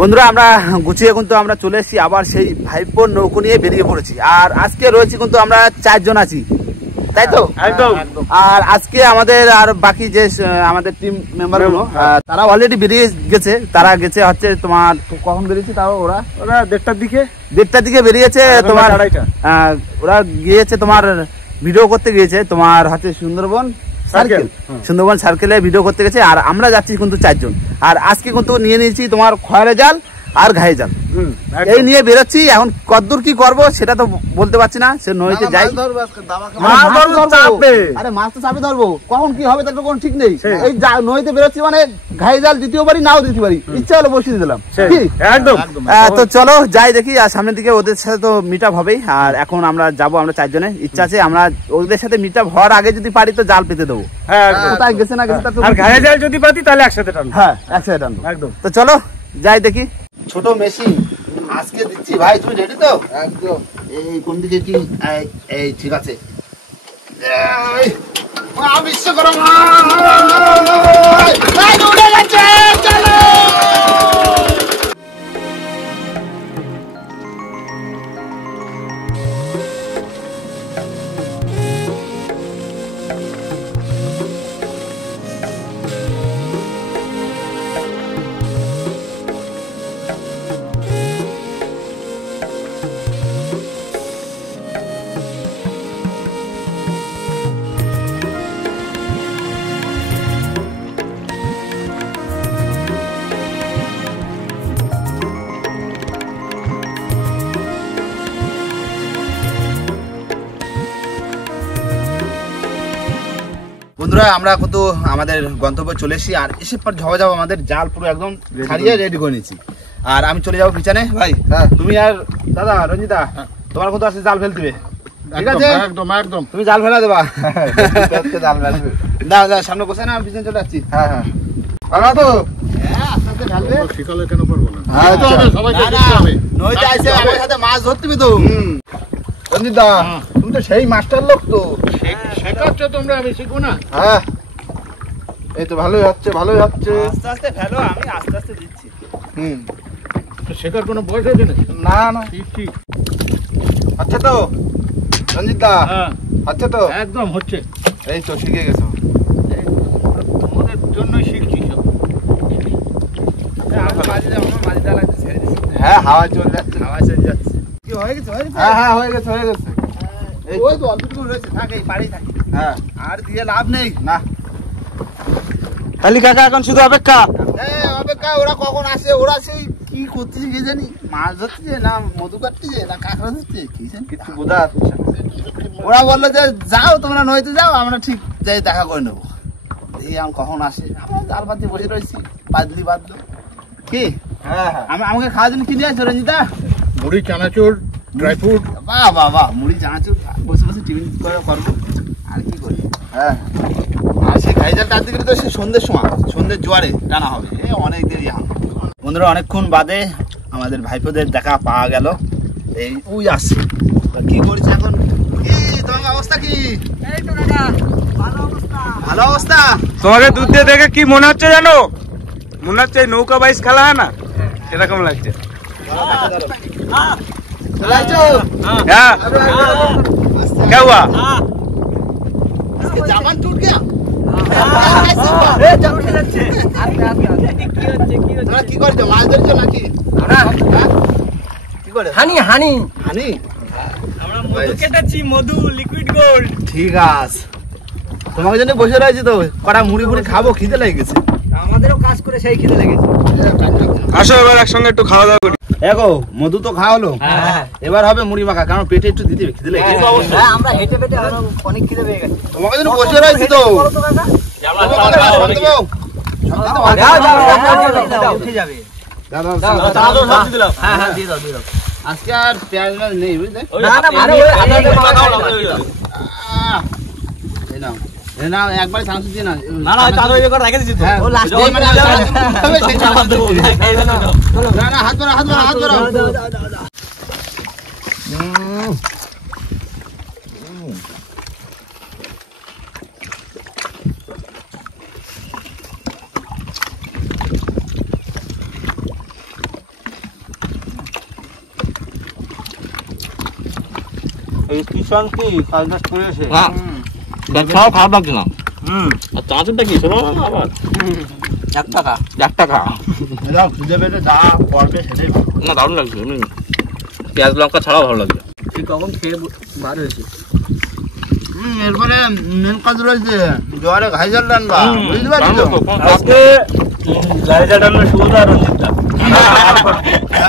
বন্ধুরা আমরা গুছিয়ে কিন্তু আমরা চলে এসেছি আবার সেই ভাইপোর নৌকো নিয়ে বেরিয়ে পড়েছি। আর আজকে রয়েছি কিন্তু আমরা 4 জন আছি, তাই তো? একদম। আর আজকে আমাদের আর বাকি যে আমাদের টিম মেম্বার গুলো তারা অলরেডি বেরিয়ে গেছে। তারা গেছে হচ্ছে তোমার কখন বেরিয়েছে তাও ওরা 1:30টার দিকে বেরিয়েছে তোমার। ওরা গিয়েছে তোমার ভিডিও করতে গিয়েছে তোমার হচ্ছে সুন্দরবন সার্কেলে ভিডিও করতে গেছে। আর আমরা যাচ্ছি কিন্তু 4 জন। আর আজকে কিন্তু নিয়ে নিয়েছি তোমার খয়রা জাল আর ঘাই জাল, এই নিয়ে বেরোচ্ছি। এখন কতদূর কি করবো সেটা তো বলতে পারছি না। সে নদীতে যাই, আরে মাছ তো চাপে ধরবো, কখন কি হবে তার তো কোনো ঠিক নেই। এই নদীতে বেরোচ্ছি মানে ঘাই জাল দিতেও পারি নাও দিতে পারি, ইচ্ছা হলো বসিয়ে দিলাম। তো চলো যাই দেখি। আর সামনের দিকে ওদের সাথে তো মিট আপ হবেই। আর এখন আমরা যাবো, আমরা 4 জনে ইচ্ছা আছে। আমরা ওদের সাথে মিট আপ হওয়ার আগে যদি পারি তো জাল পেতে দেবো। কোথায় গেছে না গেছে তার ঘাই জাল যদি পাতি তাহলে একসাথে টানবো। হ্যাঁ একসাথে টানবো একদম। তো চলো যাই দেখি। ছোট মেশিন আজকে দিচ্ছি ভাই, তুমি রেডি তো? একদম। এই কোন দিকে কি? এই ঠিক আছে। বিশ্বকর্মা উড়ে গেছে, চলো। বন্ধুরা আমরা কিন্তু আমাদের গন্তব্যে চলে এসেছি। আর এসে পর ঝবা যাবো, আমাদের জাল পুরো একদম ছাড়িয়ে রেডি করে নিয়েছি। আর আমি চলে যাবো পিছনে। ভাই তুমি আর দাদা রঞ্জিতা তোমার কত আছে জাল ফেলতে, ঠিক আছে? একদম একদম, তুমি জাল ফেলা দেবা। জাল ফেলবে দাও দাও, সামনে বসে না, পিছনে চলে যাচ্ছি। হ্যাঁ হ্যাঁ ভালো তো। মাছ ধরতে তো রঞ্জিতা, তুমি তো সেই মাস্টার লোক তো, শেখাচ্ছ তোমরা, আমি শিখবো না? হ্যাঁ এই তো ভালোই হচ্ছে, ভালোই হচ্ছে। আস্তে আস্তে ফেলো, আমি আস্তে আস্তে দিচ্ছি। শেখার কোনো বয়স হয়েছে নাকি? না না ঠিক ঠিক। আচ্ছা তো রঞ্জিতা, আচ্ছা তো একদম হচ্ছে। এই তো শিখে গেছো, তোমাদের জন্যই শিখছি সব। হ্যাঁ হাওয়া চলে যাচ্ছে, হাওয়া চলে যাচ্ছে। কি হয়ে গেছে? হ্যাঁ হ্যাঁ হয়ে গেছে, হয়ে গেছে। ওই তো অল্পটুকু রয়েছে, থাকে এই পাড়েই থাকে। হ্যাঁ আর দিয়ে লাভ নেই না। তাহলে কাকা এখন শুধু অপেক্ষা। হ্যাঁ অপেক্ষা, ওরা কখন আসে। ওরা সেই কি করতেছে কি জানি, মাছ ধরতেছে না মধু কাটতেছে না কাঁকড়া ধরছে, কি জানি কিছু বোঝা যাচ্ছে। ওরা বললো যে যাও তোমরা নইতে যাও, আমরা ঠিক যাই দেখা করে নেবো। এই আমি কখন আসে, আমরা জাল পাতি বসে রয়েছি, বাদলি বাদলো কি। হ্যাঁ হ্যাঁ আমাকে খাওয়ার জন্য কিনে আসছো রঞ্জিতা? মুড়ি চানাচুর ড্রাই ফ্রুট। বাহ বাহ বাহ, মুড়ি চানাচুর বসে বসে টিফিন করে করবো আর কি করি। হ্যাঁ আর সেই ঘাই জাল টানতে গেলে তো সে সন্ধ্যের সময়, সন্ধ্যের জোয়ারে টানা হবে। এই অনেক দেরি এখন। বন্ধুরা অনেকক্ষণ বাদে আমাদের ভাইপোদের দেখা পাওয়া গেল। এই ওই আসছে, কি করছে এখন? কি তোমার অবস্থা কি? এই তো কাকা ভালো অবস্থা। ভালো অবস্থা। তোমাকে দুধ দিয়ে দেখে কি মনে হচ্ছে জানো? মনে হচ্ছে নৌকা বাইস খেলা হয় না, এরকম লাগছে। क्या हुआ? জামান টুট গয়া। কি করছো, মাছ ধরছো নাকি? কি করে? হানি হানি হানি। আমরা মধু কেটেছি, মধু লিকুইড গোল্ড। ঠিক আছে, তোমাকে জন্য বসে রয়েছি তো, কটা মুড়ি ফুড়ি খাবো, খিদে লেগে গেছে। আমাদেরও কাজ করে সেই খিদে লেগেছে। আসো এবার একসঙ্গে একটু খাওয়া দাওয়া করি। দেখো মধু তো খাওয়া হলো, এবার হবে মুড়ি মাখা, কারণ পেটে একটু দিতে খিদে লেগে গেছে। আমরা হেঁটে পেটে অনেক খিদে পেয়ে গেছে। তোমাকে জন্য বসে রয়েছি তো। আজকে আর পেঁয়াজ নেই বুঝলে। না একবার চান্স দিয়ে না, না না চাদর এই করে রেখে দিছি তো। ও লাস্ট টাইম মানে সেই চাদর দেব। না না হাত ধরো, হাত ধরো, হাত ধরো। এই কি শান্তি কাজ করেছে। ব্যবসাও খারাপ লাগছে না। আর চাঁচেরটা কি শোনো আবার 1 টাকা 1 টাকা এরা খুঁজে পেতে যা পড়বে সেটাই না, দারুণ লাগছে। পেঁয়াজ লঙ্কা ছাড়াও ভালো লাগছে। ঠিক কখন খেয়ে বার হয়েছে। এরপরে মেন কাজ রয়েছে জোয়ারে ঘাইজাল রান্না, বুঝতে পারছো? আজকে ঘাইজাল রান্না শুরু আর রঞ্জিতটা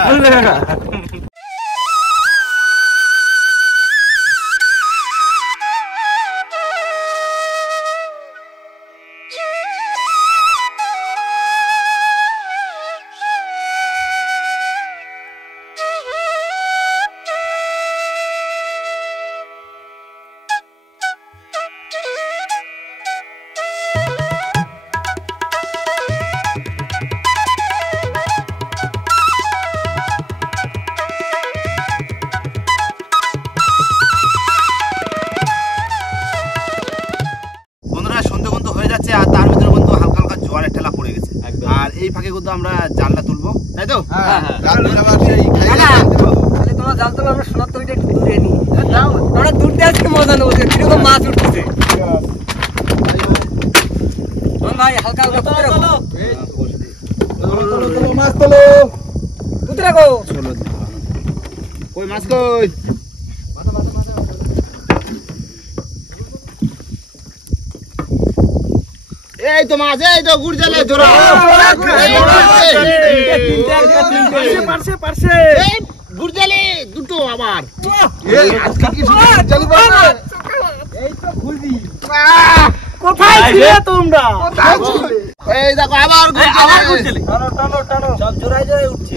বুঝলে কাকা? আর তার ভিতরে কিন্তু হালকা হালকা জোয়ারের ঠেলা পড়ে গেছে। আর এই ফাঁকে কিন্তু আমরা জালটা তুলবো, তাই তো? তোমরা জাল তোলো, আমরা সোনার তৈরি একটু দূরে নি। আমরা দূরতে আজকে মজা নেবো, কিরকম মাছ উঠতেছে। ভাই হালকা হালকা পুঁতে রাখো, মাছ তোলো, পুঁতে রাখো। কই মাছ কই? এই তো মাছ, এই তো গুড় জালে জোড়া গুড় জালে দুটো আবার। আজকে কি জালি পাবে? এই তো খুঁজি। কোথায় ছিলে তোমরা? এই দেখো আবার গুড় জালে। টানো টানো টানো, সব জোড়ায় জোড়ায় উঠছে।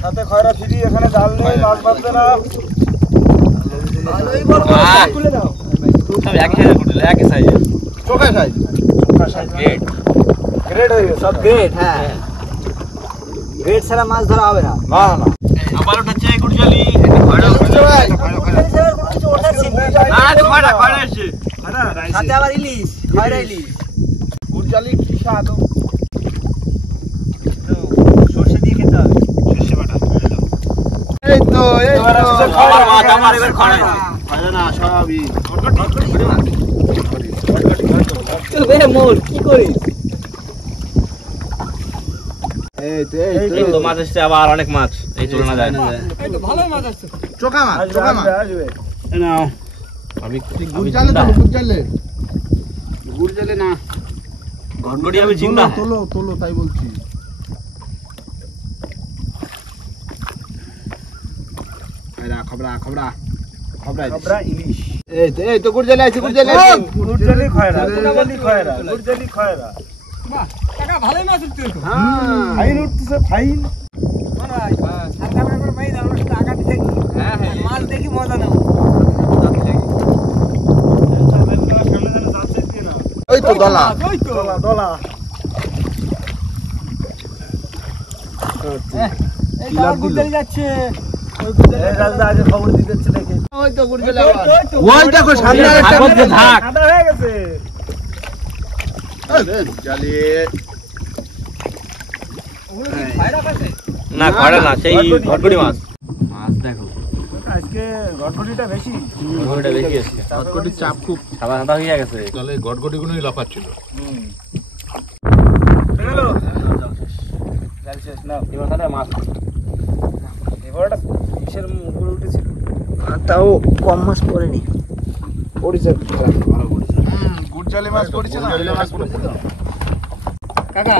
সাথে খয়রা ফিরি, এখানে জাল নেই, মাছ বাঁধবে না। ভালোই বড় বড় তুলে দাও। সব একই সাইজের কুটলে, একই সাইজের। চোখা সাইজ, গ্রেড গ্রেড হয়ে গেছে সব গ্রেড, হ্যাঁ গ্রেড ছাড়া মাছ ধরা হবে না। না না আবার উঠছে গুড়জালি। সাথে আবার ইলিশ, খয়রা ইলিশ। গুড় জালি কি স্বাদ? সরষে দিয়ে খেতে হবে। সরষে বাটা এই তো আমার এবার খড়ে না সবই মোর কি করিস? এই তো মাছ আসছে, আবার অনেক মাছ এই তুলনা যায় না। এই তো ভালোই মাছ আসছে। চোখা মাছ, চোখা মাছ নাও। আমি গুড় জালে তো, গুড় জালে, গুড় জালে না ঘটঘটি আমি জিন্দা। তোলো তোলো, তাই বলছি। খবরা খবরা খবরা ইলিশ। এই তো গুড় জালে আছে, গুড় জালে আছে, গুড় জালি খয়রা, গুড় জালি খয়রা, গুড় জালি খয়রা। বাহ, কাকা ভালোই মাছ উঠছে তো। হ্যাঁ ফাইন উঠতেছে, ফাইন। ভাই সাথে আমরা একবার পাই দাও, আমরা শুধু আগাতে থাকি। হ্যাঁ হ্যাঁ, মাছ দেখি মজা নাও। ওই তো দলা, ওই তো দলা দলা। এই তো গুড়জালি যাচ্ছে। খবর দিতেছে দেখে। ওই তো গুড় জালে আবার। ওই দেখো সামনে একটা ধাক সাদা হয়ে গেছে। জালি খয়রা পাশে না, খড়ে না, সেই ঘটঘটি মাছ। মাছ দেখো আজকে গটগটিটা বেশি। ঘটঘটিটা বেশি আসছে। গটগটির চাপ খুব। সাদা সাদা হয়ে গেছে। তাহলে গটগটিগুলোই লাফাচ্ছিল। এবার তাহলে মাছ এবারটা কিসের উপরে উঠেছিল? তাও কম মাছ পড়েনি। পড়েছে, ভালো পড়েছে। গুড় জালি মাছ পড়েছে না? মাছ পড়েছে তো। কাকা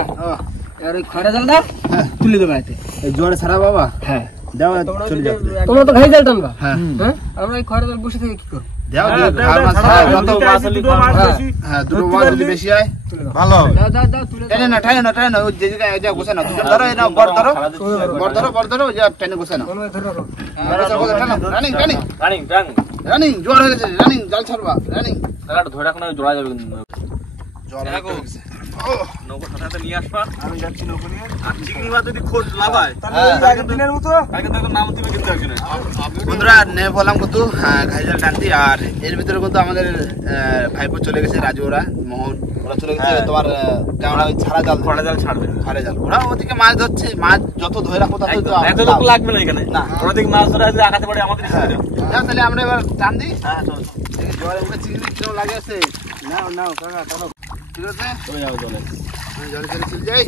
এবার ওই খয়রা জাল দাও, তুলে দেবো এতে। এই জোয়ারে ছাড়া বাবা। হ্যাঁ দাও চলে যাবে। তোমরা তো ঘাই জাল টানবা। হ্যাঁ হ্যাঁ, আমরা এই খয়রা জাল বসে থেকে কি করব? দাও খাওয়ার মাছ খাও, যত মাছ দুটো মাছ বেশি। হ্যাঁ দুটো মাছ যদি বেশি হয় ভালো হবে। দাও দাও দাও তুলে দাও। টেনে না টেনে না টেনে না, ওই যে জায়গায় যা গোছা না, দুটো ধরো, এই নাও বড় ধরো, বড় ধরো, ওই যে টেনে গোছা না। কোনো ধরে রাখো। Running running running running running, জোয়ার হয়ে গেছে, রানিং জাল ছাড়বা, রানিং। তাহলে ধরে রাখো না, জোড়া যাবে কিন্তু। জোয়ার হয়ে গেছে। নৌকো সাথে নিয়ে আসবা। আমি যাচ্ছি নৌকো নিয়ে। আর চিংড়ি মাছ যদি খোঁজ লাগায় তাহলে আগের দিনের মতো নাম দিবে কিন্তু একজনে। বন্ধুরা নে বললাম কিন্তু ঘাইজাল টানতি। আর এর ভিতরে কিন্তু আমাদের ভাইপো চলে গেছে, রাজু ওরা, মোহন ওরা চলে গেছে তোমার কেমন ওই ছাড়া জাল ছাড়বে ছাড়া জাল ওরা ওদিকে মাছ ধরছে মাছ যত ধরে রাখো তত এত লোক লাগবে না এখানে না ওরা দিকে মাছ ধরে আসলে আগাতে পারে আমাদের সাথে তাহলে আমরা এবার টান দিই হ্যাঁ চলো জলে মুখে চিংড়ি কিরকম লাগে আছে নাও নাও কাকা চলো ঠিক আছে চলে যাও জলে জলে চলে চলে যাই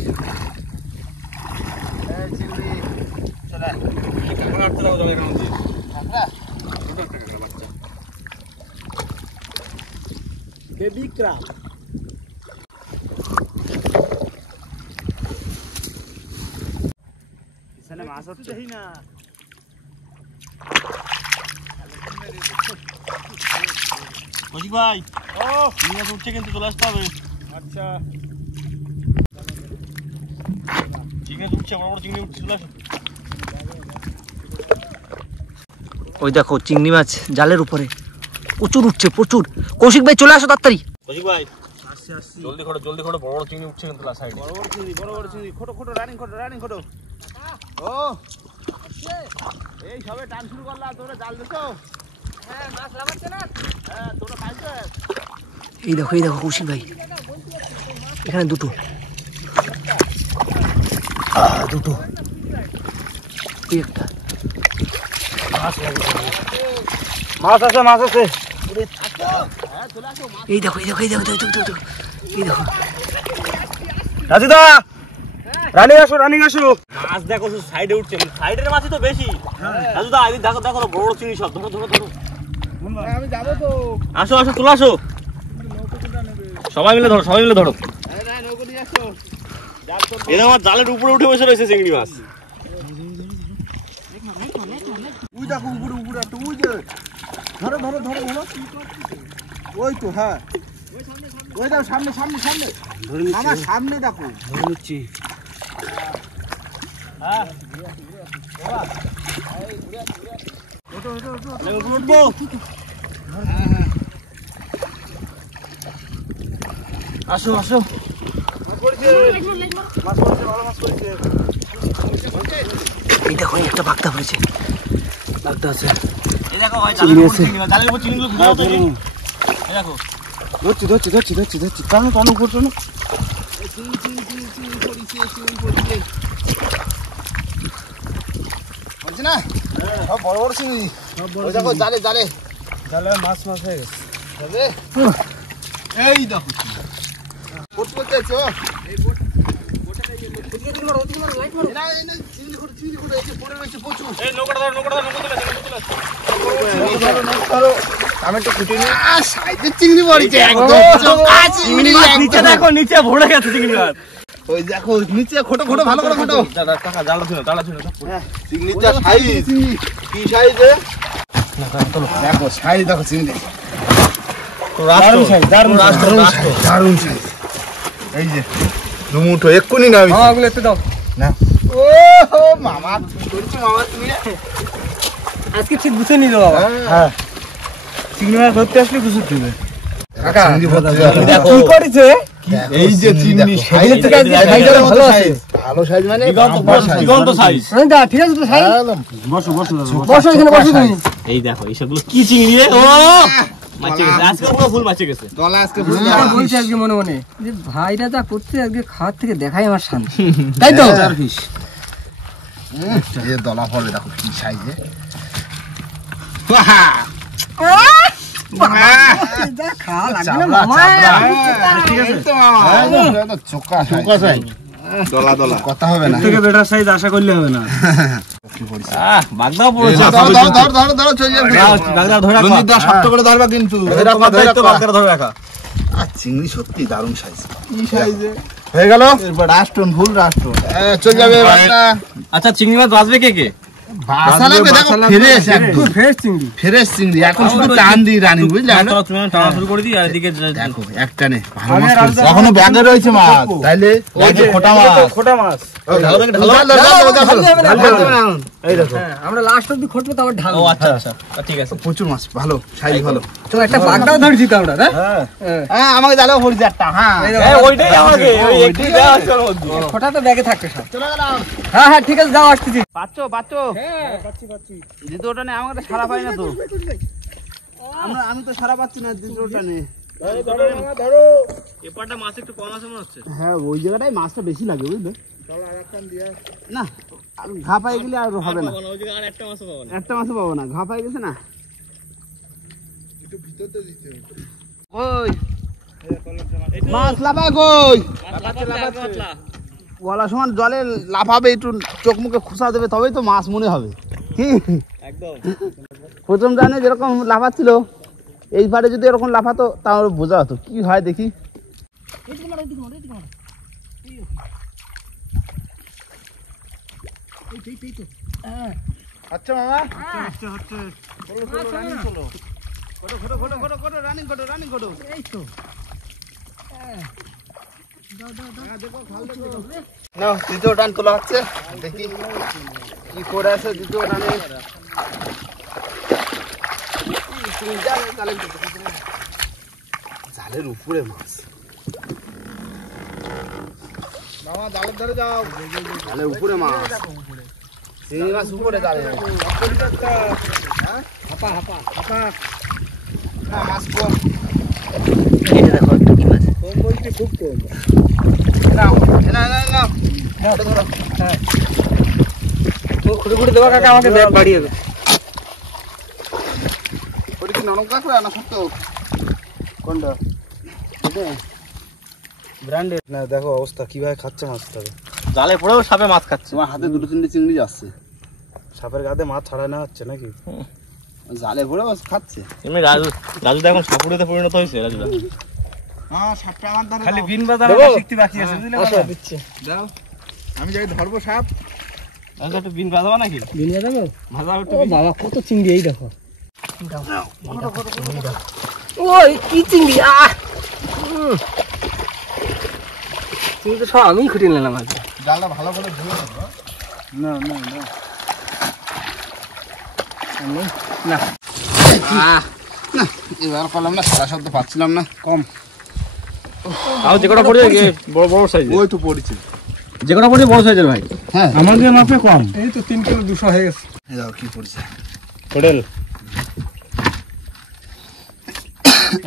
এই চিংড়ি চলে কাঁকড়া কাটতে দাও জলে এর মধ্যে কাঁকড়া ছোট কাঁকড়া বাচ্চা বেবি ক্রাব এখানে মাছ হচ্ছে না মজিক ভাই ও চিংড়ি মাছ উঠছে কিন্তু চলে আসতে হবে আচ্ছা চিংড়ি মাছ উঠছে বড় বড় চিংড়ি উঠছে চলে আসো ওই দেখো চিংড়ি মাছ জালের উপরে প্রচুর উঠছে প্রচুর কৌশিক ভাই চলে আসো তাড়াতাড়ি মজিক ভাই আসছি জলদি করো বড় বড় চিংড়ি উঠছে কিন্তু সাইডে বড় বড় চিংড়ি খোটো রানিং খোটো ও এই সবে টান শুরু করলা তোমরা জাল দিছো হ্যাঁ মাছ লাগাচ্ছে না হ্যাঁ তোমরা পাইছো এই দেখো কৌশিক ভাই এখানে দুটো দুটো এই একটা মাছ আছে এই দেখো এই দেখো রাজুদা রানিং আসো মাছ দেখো সাইডে উঠছে সাইডের মাছই তো বেশি রাজুদা এই দেখো বড় বড় চিংড়ি সব ধরো আমি যাবো তো আসো চলে আসো সবাই মিলে ধরো না নৌকো নিয়ে আসো এই দেখো জালের উপরে উঠে বসে রয়েছে চিংড়ি মাছ উই দেখো উপরে একটা উই যে ধরো ওই তো হ্যাঁ ওই দাও সামনে আমার সামনে দেখো ধরে নিচ্ছি হ্যাঁ উঠবো আসো এই দেখো একটা বাগদা পড়েছে বাগদা আছে এই দেখো ভাই জালের উপর চিংড়িগুলো ধরো তো এই দেখো ধরছি টানো উপর টানো বলছি না সব বড় চিংড়ি ওই দেখো জালে মাছ হয়ে গেছে এই দেখো করতে আছো চিংড়ি পড়েছে দেখো নিচে ভরে গেছে চিংড়ি মাছ ওই দেখো নিচে খোটো ভালো করে খোটো চিংড়িটা সাইজ কি সাইজে দেখো সাইজ দেখো চিংড়ি দারুণ সাইজ এই যে দুমুঠো এক্ষুনি না ওগুলো একটু দাও না ও মামা তুমি আজকে ঠিক গুছিয়ে নিল বাবা হ্যাঁ চিংড়ি মাছ ধরতে আসলে কিছু দিবে কাকা দেখো কি করেছে এই যে চিংড়ি ভালো সাইজ মানে দিগন্ত সাইজ দা ঠিক আছে তো সাইজ বসো এখানে তুমি এই দেখো এইসবগুলো কি চিংড়ি রে ও মাছে গেছে আজকে পুরো ফুল মাছে গেছে দলা আজকে ফুল বলছি আজকে মনে যে ভাইরা যা করছে আজকে খাওয়ার থেকে দেখাই আমার শান্তি তাই তো ফিশ এই দলা ফলে দেখো কি সাইজে খাওয়া লাগবে না মামা ঠিক আছে তো মামা চোকা সাইজ দলা কথা হবে না থেকে বেটার সাইজ আশা করলে হবে না বাগদাও পড়েছে ধরো চলে যাবে বাগদা ধরে রাখো রঞ্জিত দা শক্ত করে ধরবা কিন্তু বাগদা ধরে রাখা আর চিংড়ি সত্যি দারুণ সাইজ কি সাইজে হয়ে গেল এরপর রাষ্ট্রন ফুল রাষ্ট্রন চলে যাবে বাচ্চা আচ্ছা চিংড়ি মাছ বাজবে কে বাসা লাগবে দেখো ফ্রেশ একদম ফ্রেশ চিংড়ি এখন শুধু টান দি রানি বুঝলে না তুমি টানা শুরু করে দিই আর এদিকে দেখো একটা নে ভালো মাছ এখনো ব্যাগে রয়েছে মাছ তাইলে ওই যে খোটা মাছ এই দেখো আমরা লাস্ট অবধি খটবো তারপর ঢাল ও আচ্ছা ঠিক আছে প্রচুর মাছ ভালো সাইজ ভালো তো একটা বাগদাও ধরছি তো আমরা হ্যাঁ আমাকে দাও পড়ছে একটা হ্যাঁ ওইটাই আমাকে ওই একটু দেওয়া আছে ওর মধ্যে খোটা তো ব্যাগে থাকবে সব চলে গেলাম হ্যাঁ ঠিক আছে যাও আসতেছি পাচ্ছো হ্যাঁ দ্বিতীয়টা নেই আমাকে সারা পাই না তো আমি তো সারা পাচ্ছি না দ্বিতীয়টা নে এপারটা মাছ একটু কম আছে মনে হচ্ছে। হ্যাঁ ওই জায়গাটায় মাছটা বেশি লাগে বুঝলে। না ঘা পাই গেলে আর হবে না, ওই জায়গায় আর একটা মাছও পাবো না। একটা মাছও পাবো না, ঘা পাই গেছে না। ওই মাছ লাফায় কই, গলা সমান জলে লাফাবে, একটু চোখ মুখে খুসা দেবে তবেই তো মাছ মনে হবে কি। একদম প্রথম জানে যেরকম লাফাচ্ছিল, এই পারে যদি এরকম লাফাতো তাহলে বোঝা হতো কি হয়। দেখি আচ্ছা মামা রানিং করো। এই তো দ্বিতীয় টান তোলা হচ্ছে, দেখি কি করে আছে দ্বিতীয় টানে। জালের উপরে মাছ, মামা জালের ধারে যাও, জালের উপরে মাছ, চিংড়ি মাছ উপরে জালে। হাপা হাপা হাপা মাছ কম, এটা দেখো একটা কি মাছ। কম বলতে খুব কম। নাও না না না ধরো, হ্যাঁ খুঁড়ে খুঁড়ে দেওয়া কাকা আমাকে ব্যাগ বাড়িয়ে দেবে। ওটা কি নরম কাঁকড়া না শক্ত? কোনটা ব্র্যান্ডেড? না দেখো অবস্থা কিভাবে খাচ্ছে মাছটা, জালে পড়েও সাপে মাছ খাচ্ছে। তোমার হাতে দুটো তিনটে চিংড়ি যাচ্ছে, সাপের গাতে মাছ ছাড়া না হচ্ছে নাকি? জালে পড়ে মাছ খাচ্ছে। এমনি রাজু তো এখন সাপুড়েতে পরিণত হয়েছে। রাজুদা হ্যাঁ সাপটা আমার ধারে খালি দাও। বিন বাজার শিখতে বাকি আছে বুঝলে? দিচ্ছে দাও, আমি যাই ধরবো সাপ। রাজু একটু বিন বাজাবো নাকি? বিন বাজাবো? ভাজা একটু। ও বাবা কত চিংড়ি, এই দেখো। ওই কি চিংড়ি! চিংড়ি তো সব আমিই খুঁটিয়ে নিলাম আজকে। জালটা ভালো করে ধুয়ে দেবো। না না না না না এবার করলাম না, সারা শব্দ পাচ্ছিলাম না, কম। তাও যে কটা পড়েছে বড় বড় সাইজ। ওই তো পড়েছে, যে কটা পড়েছে বড় সাইজের ভাই। হ্যাঁ আমাদের মাপে কম। এই তো 3 কিলো 200 হয়ে গেছে। এই দেখো কি পড়ছে, হোটেল।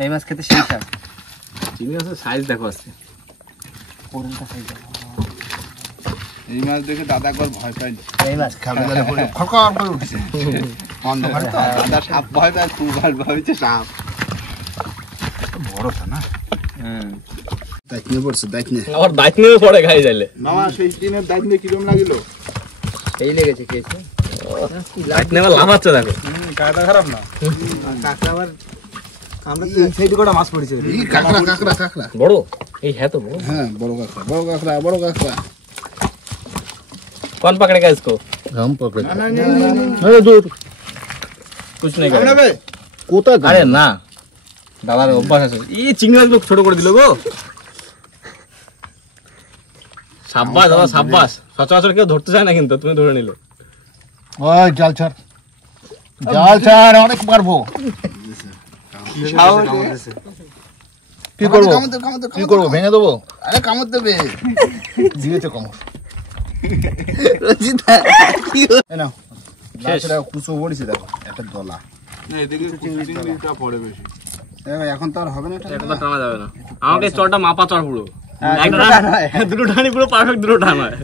এই মাছ খেতে সেই স্বাদ। চিংড়ি মাছের সাইজ দেখো আজকে। পোড়েলটা সাইজ দেখো। এই মাছ দেখে দাদা একবার ভয় পাই, এই মাছ খাবে জালে পড়ে খড়খড় করে উঠছে অন্ধকারে তো। দাদা সাপ ভয় পায়, তুই ভাবছে সাপ বড়টা না। দায়িত্ব নিয়ে পড়ছে, দায়িত্ব নিয়ে আবার বাইক নিয়ে পড়ে খাই যাইলে। মামা সেই দিনের দায়িত্ব নিয়ে কিরম লাগিল? এই লেগেছে কেছে। বাইক নিয়ে লাফাচ্ছে দেখো। কাটা খারাপ না। কাঁকড়া আবার আমরা এই সাইডে কটা মাছ পড়েছে। এই কাঁকড়া কাঁকড়া কাঁকড়া বড় এই হ্যাঁ তো বড়। হ্যাঁ বড় কাঁকড়া বড় কাঁকড়া বড় কাঁকড়া। कौन पकड़ेगा इसको? हम पकड़े अरे दूर कुछ नहीं करेगा। কোথা अरे ना দাদার অভ্যাস আছে। এই চিংড়ি মাছগুলো ছোট করে দিল গো। সাব্বাস দাদা সাব্বাস। সচরাচর কেউ ধরতে চায় না কিন্তু তুমি ধরে নিলে। ওই জাল ছাড়, জাল ছাড়, অনেক পারবো। কি করবো কি করবো, ভেঙে দেবো? আরে কামড় দেবে, দিয়েছে কামড়। নাও কুচো পড়েছে দেখো, একটা দলা। এখন তো আর হবে না, এটা তো টানা যাবে না। আমাকে চড়টা মাপা চড় পুরো। দুটো টানি পুরো পারফেক্ট দুটো টানা হয়।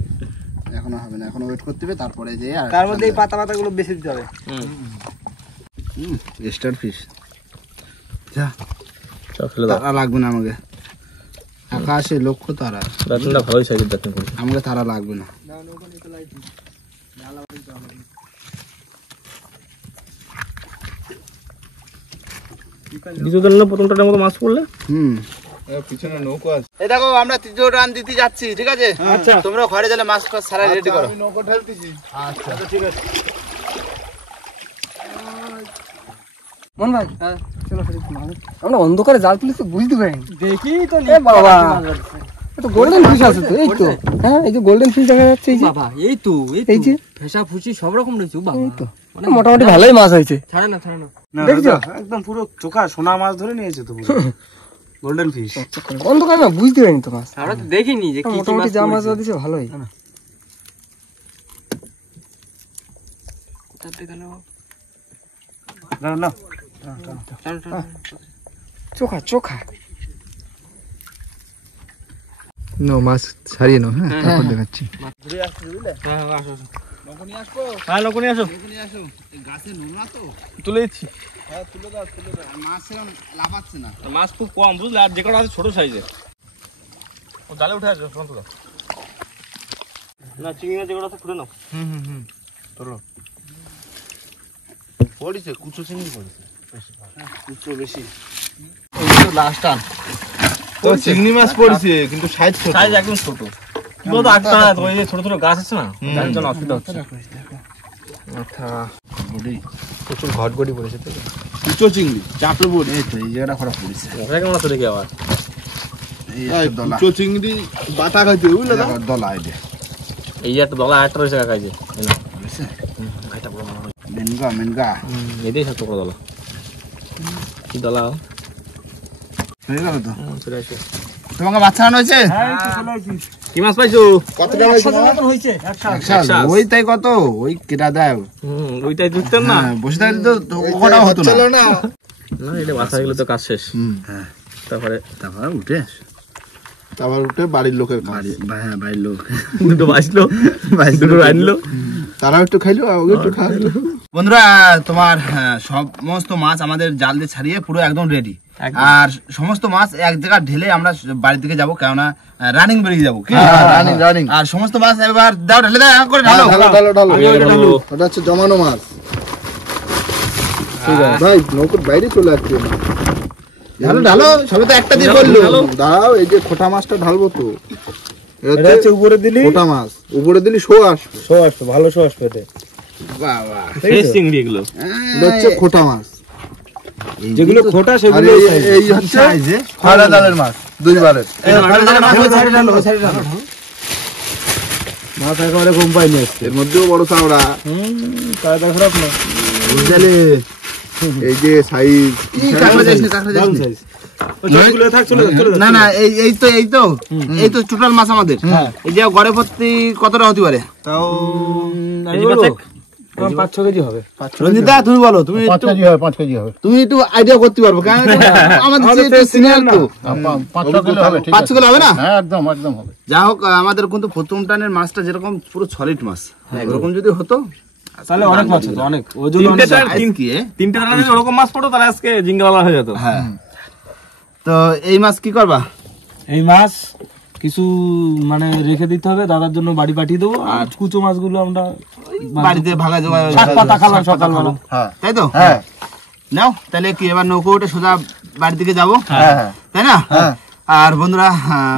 এখনো হবে না, এখনো ওয়েট করতে হবে, তারপরে যে তার মধ্যে এই পাতা পাতাগুলো বেশি দিতে হবে। স্টার ফিশ যা, সব ফেলে দাও। তারা লাগবে না আমাকে, আকাশে লক্ষ্য তারা। দাঁতটা ভালোই সাইজের দাঁত করে। আমাকে তারা লাগবে না। দ্বিতীয় দিনের প্রথমটার মতো মাছ পড়লে পিছনে নৌকো আছে। এই দেখো আমরা তৃতীয় রান দিতে যাচ্ছি, ঠিক আছে? আচ্ছা তোমরা ঘরে গেলে মাছটা সারা রেডি করো। আমি নৌকো ঢালতেছি। আচ্ছা ঠিক আছে। মন ভাই চলো আমরা অন্ধকারে জাল তুলি তো বুঝতে পারিনি। দেখি তো এ বাবা তো গোল্ডেন ফিশ আছে তো, এই তো হ্যাঁ এই যে গোল্ডেন ফিশ দেখা যাচ্ছে, এই যে বাবা এই তো এই যে ফেসা ফুসি সব রকম রয়েছে বাবা। এই তো মোটামুটি ভালোই মাছ হয়েছে। ছাড়ে না ছাড়ে না। দেখছো একদম পুরো চোখা সোনা মাছ ধরে নিয়েছে তো পুরো গোল্ডেন ফিশ। অন্ধকারে না বুঝতে পারিনি তো মাছ, আমরা তো দেখিনি যে কি মোটামুটি যা মাছ দিয়েছে ভালোই। না না চোখা চোখা নো মাছ ছাড়িয়ে নাও, হ্যাঁ তারপর দেখাচ্ছি। ঘুরে আসছি বুঝলে? হ্যাঁ আসো আসো। নৌকো নিয়ে আসবো? হ্যাঁ নকুনি আসো। নৌকো নিয়ে আসো। এই গাছে নোংরা তো। তুলে দিচ্ছি। হ্যাঁ তুলে দাও তুলে দাও। আর মাছ সেরকম লাফাচ্ছে না। মাছ খুব কম বুঝলে, আর যে কটা আছে ছোট সাইজের। ও জালে উঠে আসবে ফোন তুলো। না চিংড়ি মাছ যে কটা আছে খুলে নাও। তোলো। পড়িছে কুচো চিংড়ি পড়িছে। কুচো বেশি। লাস্ট টান তো চিংড়ি মাছ পড়িছে কিন্তু সাইজ ছোট। সাইজ একদম ছোট। কি বলতো আটটা না, ওই যে ছোট ছোট গাছ আছে না, তার জন্য অসুবিধা হচ্ছে। মাথা বডি প্রচুর ঘটঘটি পড়েছে তো। কুচো চিংড়ি চাপড়ে পড়ি। এই তো এই জায়গাটা খারাপ পড়েছে। ওটা কেমন আছে দেখি আবার। এই একটা দলা, কুচো চিংড়ি বাটা খাইতে বুঝলে না? দলা এই যে এই একটা দলা একটা রয়েছে কাকা, এই যে বুঝছে? এটা বড় মনে হয়। মেনগা মেনগা এটাই সব বড় দলা। কি দলা? হয়ে গেল তো। চলে আসে। তোমাকে বাচ্চা আনা হয়েছে? কি মাছ পাইছো? কত টাকা হয়েছে? 100। ওই তাই কত? ওই কেটা দেয়। ওইটাই ধরতেন না। হ্যাঁ, বসে থাকলে তো ওটাও হতো না। না এটা বাসা গেলে তো কাজ শেষ। হ্যাঁ তারপরে তারপর উঠে তারপর উঠে বাড়ির লোকের বাড়ি হ্যাঁ বাড়ির লোক দুটো বাঁচলো, দুটো আনলো। তারাও একটু খাইলো আর একটু খাইলো। বন্ধুরা তোমার সমস্ত মাছ আমাদের জাল দিয়ে ছাড়িয়ে পুরো একদম রেডি। আর সমস্ত মাছ এক জায়গায় ঢেলে আমরা বাড়ি থেকে যাবো, কেননা রানিং বেরিয়ে যাবো। রানিং আর সমস্ত মাছ এবার দাও ঢেলে দাও, এক করে ঢালো। ঢালো ওটা হচ্ছে জমানো মাছ। ভাই নৌকোর বাইরে চলে আসছে। ঢালো ঢালো, সবে তো একটা দিয়ে করলো। দাও এই যে খোটা মাছটা ঢালবো তো। এটা হচ্ছে উপরে দিলি খোটা মাছ উপরে দিলি শো আসবে। শো আসবে, ভালো শো আসবে এতে। বাহ বাহ, ফ্রেশ চিংড়ি এগুলো। এটা হচ্ছে খোটা মাছ। যেগুলো খোটা আর সেগুলো এই হচ্ছে সাইজে খয়রা জালের মাছ দুইবারের। মাছ একেবারে কোম্পানি নিয়ে আসছে। এর মধ্যেও বড় চাওড়া। কায়দা খারাপ না। বুঝলে এই যে সাইজ কাঁকড়া যাইস না, কাঁকড়া যাইস না। ওইগুলো থাক, চলে যাও, চলে যাও। না না এই তো টোটাল মাছ আমাদের। এই যে গড়ে ভর্তি কতটা হতে পারে? তাও আমি বলবো 5-6 কেজি হবে। রঞ্জিতা তুমি বলো, তুমি 5 একটু কেজি হবে 5 কেজি হবে। তুমি একটু আইডিয়া করতে পারবো, কারণ আমাদের সিনিয়র তো 5 কিলো হবে। 5 কিলো হবে না? হ্যাঁ একদম একদম হবে। যা হোক, আমাদের কিন্তু প্রথম টানের মাছটা যেরকম পুরো সলিড মাছ, এরকম যদি হতো তাহলে অনেক মাছ হতো, অনেক ওজন। তিনটে রান্না ওরকম মাছ পড়ো তাহলে আজকে জিঙ্গাওয়ালা হয়ে যেত। হ্যাঁ, তো এই মাছ কি করবা? এই মাছ কিছু মানে রেখে দিতে হবে, দাদার জন্য বাড়ি পাঠিয়ে দেবো। আর কুচো মাছগুলো আমরা বাড়িতে ভাগা জোগা শাক পাতা খালাম সকালবেলা। হ্যাঁ তাই তো? হ্যাঁ নাও তাহলে কি এবার নৌকো উঠে সোজা বাড়ির দিকে যাবো, হ্যাঁ হ্যাঁ তাই না? হ্যাঁ। আর বন্ধুরা,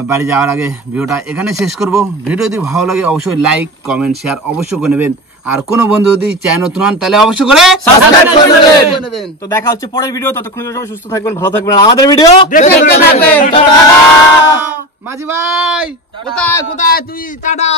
বাড়ি যাওয়ার আগে ভিডিওটা এখানে শেষ করব। ভিডিও যদি ভালো লাগে অবশ্যই লাইক কমেন্ট শেয়ার অবশ্যই করে নেবেন। আর কোনো বন্ধু যদি চ্যানেল নতুন হন তাহলে অবশ্যই করে সাবস্ক্রাইব করে নেবেন। তো দেখা হচ্ছে পরের ভিডিও, ততক্ষণ সবাই সুস্থ থাকবেন, ভালো থাকবেন, আর আমাদের ভিডিও দেখতে থাকবেন। টাটা। মাঝি ভাই কোথায় কোথায় তুই? টাটা।